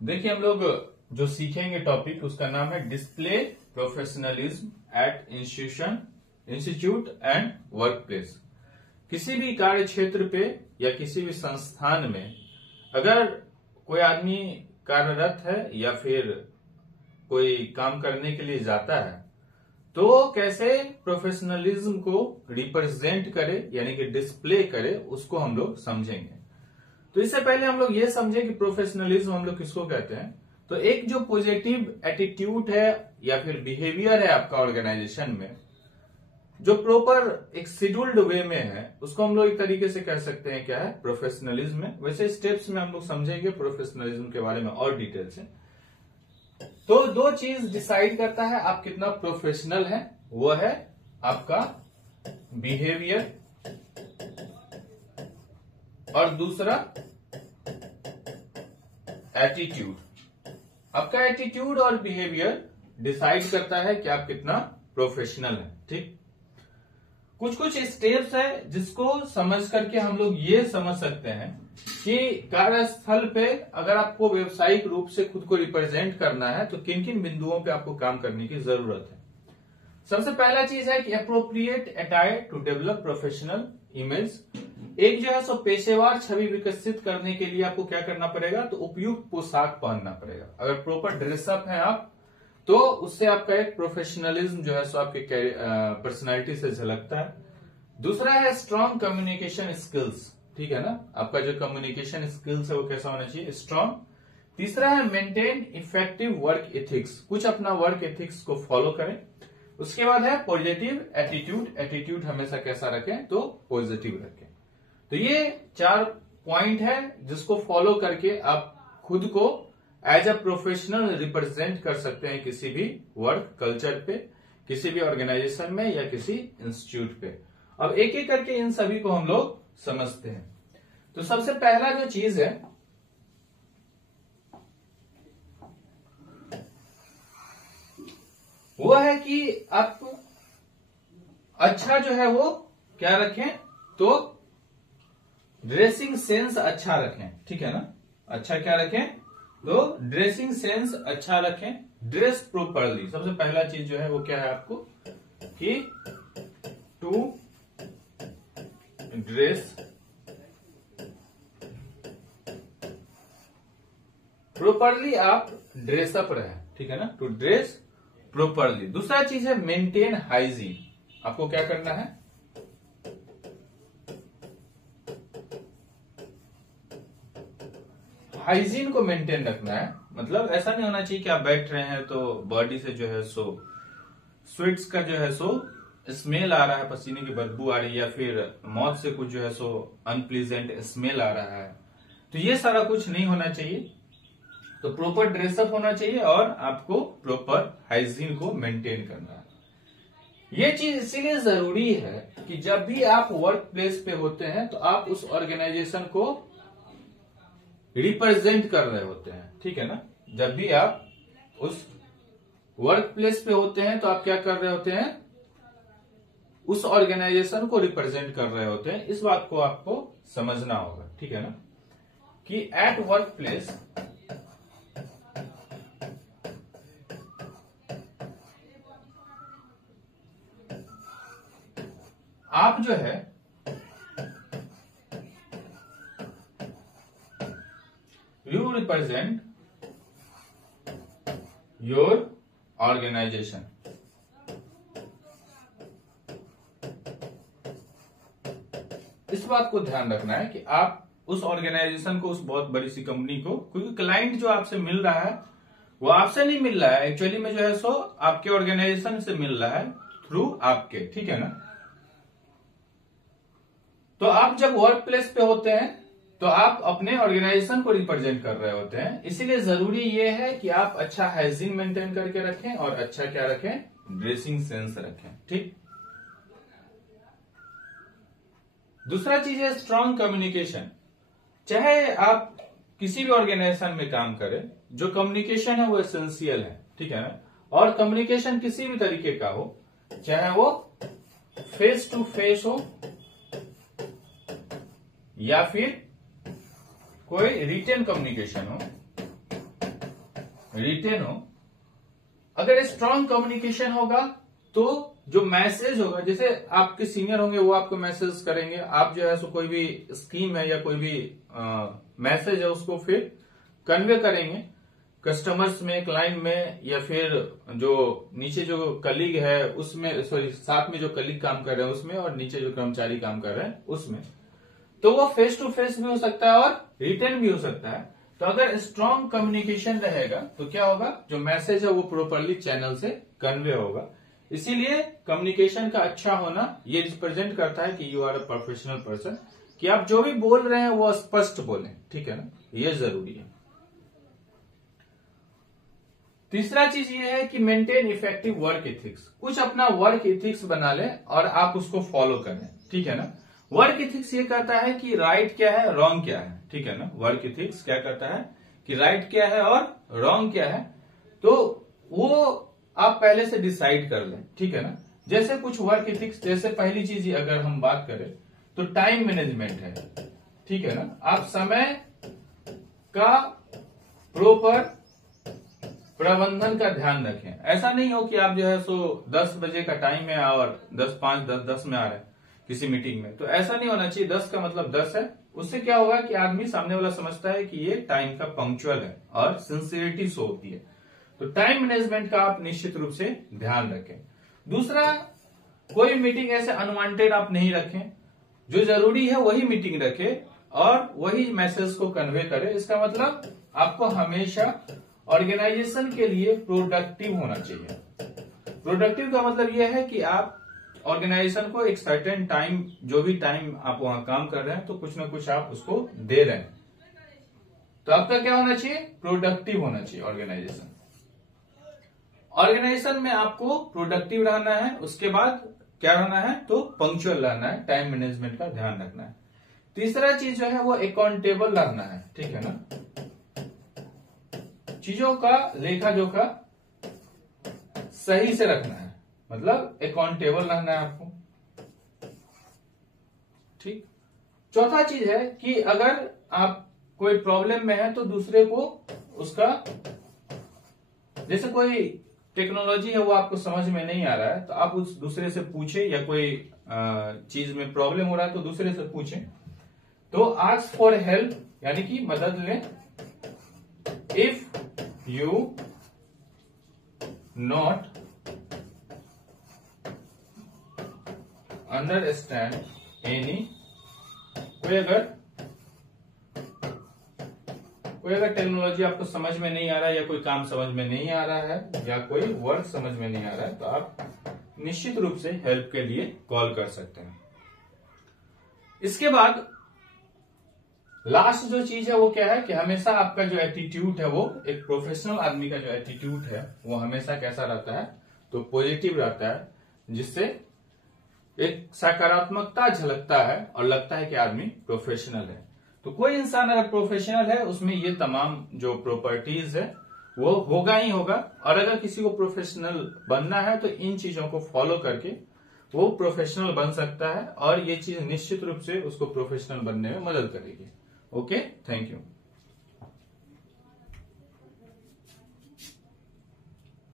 देखिए हम लोग जो सीखेंगे टॉपिक उसका नाम है display professionalism at institute and workplace. किसी भी कार्य क्षेत्र पे या किसी भी संस्थान में अगर कोई आदमी कार्यरत है या फिर कोई काम करने के लिए जाता है तो कैसे प्रोफेशनलिज्म को रिप्रेजेंट करे यानी कि डिस्प्ले करे उसको हम लोग समझेंगे। तो इससे पहले हम लोग ये समझे कि प्रोफेशनलिज्म हम लोग किसको कहते हैं। तो एक जो पॉजिटिव एटीट्यूड है या फिर बिहेवियर है आपका ऑर्गेनाइजेशन में जो प्रॉपर एक शेड्यूल्ड वे में है उसको हम लोग एक तरीके से कह सकते हैं क्या है प्रोफेशनलिज्म में। वैसे स्टेप्स में हम लोग समझेंगे प्रोफेशनलिज्म के बारे में और डिटेल से। तो दो चीज डिसाइड करता है आप कितना प्रोफेशनल है, वो है आपका बिहेवियर और दूसरा एटीट्यूड। आपका एटीट्यूड और बिहेवियर डिसाइड करता है कि आप कितना प्रोफेशनल है। ठीक, कुछ कुछ स्टेप्स है जिसको समझ करके हम लोग ये समझ सकते हैं कि कार्यस्थल पे अगर आपको व्यवसायिक रूप से खुद को रिप्रेजेंट करना है तो किन किन बिंदुओं पे आपको काम करने की जरूरत है। सबसे पहला चीज है कि appropriate attire to develop professional image. एक जो है सो पेशेवर छवि विकसित करने के लिए आपको क्या करना पड़ेगा, तो उपयुक्त पोशाक पहनना पड़ेगा। अगर प्रॉपर ड्रेसअप है आप तो उससे आपका एक प्रोफेशनलिज्म जो है सो आपके पर्सनैलिटी से झलकता है। दूसरा है स्ट्रांग कम्युनिकेशन स्किल्स। ठीक है ना, आपका जो कम्युनिकेशन स्किल्स है वो कैसा होना चाहिए, स्ट्रांग। तीसरा है मेंटेन इफेक्टिव वर्क एथिक्स, कुछ अपना वर्क एथिक्स को फॉलो करें। उसके बाद है पॉजिटिव एटीट्यूड, एटीट्यूड हमेशा कैसा रखें, तो पॉजिटिव रखें। तो ये 4 पॉइंट है जिसको फॉलो करके आप खुद को एज अ प्रोफेशनल रिप्रेजेंट कर सकते हैं किसी भी वर्क कल्चर पे, किसी भी ऑर्गेनाइजेशन में या किसी इंस्टीट्यूट पे। अब एक एक करके इन सभी को हम लोग समझते हैं। तो सबसे पहला जो चीज है वो है कि आप अच्छा जो है वो क्या रखें, तो ड्रेसिंग सेंस अच्छा रखें। ठीक है ना, अच्छा क्या रखें, तो ड्रेसिंग सेंस अच्छा रखें। ड्रेस प्रॉपरली, सबसे पहला चीज जो है वो क्या है आपको कि टू ड्रेस प्रॉपरली, आप ड्रेसअप रहे। ठीक है ना, टू ड्रेस प्रॉपरली। दूसरा चीज है मेंटेन हाइजीन, आपको क्या करना है, हाइजीन को मेंटेन रखना है। मतलब ऐसा नहीं होना चाहिए कि आप बैठ रहे हैं तो बॉडी से जो है सो स्वेट्स का जो है सो स्मेल आ रहा है, पसीने की बदबू आ रही है, या फिर मौत से कुछ जो है सो अनप्लीजेंट स्मेल आ रहा है। तो ये सारा कुछ नहीं होना चाहिए। तो प्रॉपर ड्रेसअप होना चाहिए और आपको प्रॉपर हाइजीन को मेंटेन करना है। ये चीज इसीलिए जरूरी है कि जब भी आप वर्क प्लेस पे होते हैं तो आप उस ऑर्गेनाइजेशन को रिप्रेजेंट कर रहे होते हैं। ठीक है ना, जब भी आप उस वर्क प्लेस पे होते हैं तो आप क्या कर रहे होते हैं, उस ऑर्गेनाइजेशन को रिप्रेजेंट कर रहे होते हैं। इस बात को आपको समझना होगा। ठीक है ना, कि एट वर्क प्लेस आप जो है यू रिप्रेजेंट योर ऑर्गेनाइजेशन। इस बात को ध्यान रखना है कि आप उस ऑर्गेनाइजेशन को, उस बहुत बड़ी सी कंपनी को, क्योंकि क्लाइंट जो आपसे मिल रहा है वो आपसे नहीं मिल रहा है, एक्चुअली में जो है सो आपके ऑर्गेनाइजेशन से मिल रहा है थ्रू आपके। ठीक है ना, तो आप जब वर्क प्लेस पे होते हैं तो आप अपने ऑर्गेनाइजेशन को रिप्रेजेंट कर रहे होते हैं। इसीलिए जरूरी ये है कि आप अच्छा हाइजीन मेंटेन करके रखें और अच्छा क्या रखें, ड्रेसिंग सेंस रखें। ठीक, दूसरा चीज है स्ट्रांग कम्युनिकेशन। चाहे आप किसी भी ऑर्गेनाइजेशन में काम करें, जो कम्युनिकेशन है वो एसेंशियल है। ठीक है ना, और कम्युनिकेशन किसी भी तरीके का हो, चाहे वो फेस टू फेस हो या फिर कोई रिटेन कम्युनिकेशन हो, रिटेन हो, अगर स्ट्रांग कम्युनिकेशन होगा तो जो मैसेज होगा, जैसे आपके सीनियर होंगे वो आपको मैसेज करेंगे, आप जो है सो कोई भी स्कीम है या कोई भी मैसेज है उसको फिर कन्वे करेंगे कस्टमर्स में, क्लाइंट में, या फिर जो नीचे जो कलीग है उसमें, सॉरी साथ में जो कलीग काम कर रहे हैं उसमें, और नीचे जो कर्मचारी काम कर रहे हैं उसमें। तो वो फेस टू फेस भी हो सकता है और रिटर्न भी हो सकता है। तो अगर स्ट्रांग कम्युनिकेशन रहेगा तो क्या होगा, जो मैसेज है वो प्रॉपरली चैनल से कन्वे होगा। इसीलिए कम्युनिकेशन का अच्छा होना ये रिप्रेजेंट करता है कि you are a professional person, कि आप जो भी बोल रहे हैं वो स्पष्ट बोलें, ठीक है ना, ये जरूरी है। तीसरा चीज ये है कि मेंटेन इफेक्टिव वर्क एथिक्स। कुछ अपना वर्क एथिक्स बना लें और आप उसको फॉलो करें, ठीक है ना। वर्क एथिक्स ये कहता है कि राइट क्या है, रॉन्ग क्या है, ठीक है ना। वर्क एथिक्स क्या कहता है कि राइट क्या है और रॉन्ग क्या है, तो वो आप पहले से डिसाइड कर लें, ठीक है ना। जैसे कुछ वर्क एथिक्स, जैसे पहली चीज अगर हम बात करें तो टाइम मैनेजमेंट है, ठीक है ना। आप समय का प्रॉपर प्रबंधन का ध्यान रखें। ऐसा नहीं हो कि आप जो है सो 10 बजे का टाइम है और 10:05 में आ रहे हैं किसी मीटिंग में, तो ऐसा नहीं होना चाहिए। 10 का मतलब 10 है। उससे क्या होगा कि आदमी सामने वाला समझता है कि ये टाइम का पंक्चुअल है और सिंसियरिटी शो होती है। तो टाइम मैनेजमेंट का आप निश्चित रूप से ध्यान रखें। दूसरा, कोई मीटिंग ऐसे अनवांटेड आप नहीं रखें, जो जरूरी है वही मीटिंग रखें और वही मैसेज को कन्वे करें। इसका मतलब आपको हमेशा ऑर्गेनाइजेशन के लिए प्रोडक्टिव होना चाहिए। प्रोडक्टिव का मतलब यह है कि आप ऑर्गेनाइजेशन को एक सर्टेन टाइम, जो भी टाइम आप वहां काम कर रहे हैं, तो कुछ ना कुछ आप उसको दे रहे हैं। तो आपका क्या होना चाहिए, प्रोडक्टिव होना चाहिए ऑर्गेनाइजेशन। ऑर्गेनाइजेशन में आपको प्रोडक्टिव रहना है, उसके बाद क्या रहना है, तो पंक्चुअल रहना है, टाइम मैनेजमेंट का ध्यान रखना है। तीसरा चीज जो है वो अकाउंटेबल रहना है, ठीक है ना। चीजों का लेखा जोखा सही से रखना है, मतलब अकाउंटेबल रहना है आपको, ठीक। चौथा चीज है कि अगर आप कोई प्रॉब्लम में है तो दूसरे को उसका, जैसे कोई टेक्नोलॉजी है वो आपको समझ में नहीं आ रहा है तो आप उस दूसरे से पूछे, या कोई चीज में प्रॉब्लम हो रहा है तो दूसरे से पूछें। तो आस्क फॉर हेल्प, यानी कि मदद लें। If you not understand any, कोई अगर टेक्नोलॉजी आपको समझ में नहीं आ रहा है, या कोई काम समझ में नहीं आ रहा है, या कोई वर्ड समझ में नहीं आ रहा है, तो आप निश्चित रूप से हेल्प के लिए कॉल कर सकते हैं। इसके बाद लास्ट जो चीज है वो क्या है कि हमेशा आपका जो एटीट्यूड है, वो एक प्रोफेशनल आदमी का जो एटीट्यूड है वो हमेशा कैसा रहता है, तो पॉजिटिव रहता है, जिससे एक सकारात्मकता झलकता है और लगता है कि आदमी प्रोफेशनल है। तो कोई इंसान अगर प्रोफेशनल है उसमें ये तमाम जो प्रॉपर्टीज है वो होगा ही होगा। और अगर किसी को प्रोफेशनल बनना है तो इन चीजों को फॉलो करके वो प्रोफेशनल बन सकता है, और ये चीज निश्चित रूप से उसको प्रोफेशनल बनने में मदद करेगी। Okay, thank you.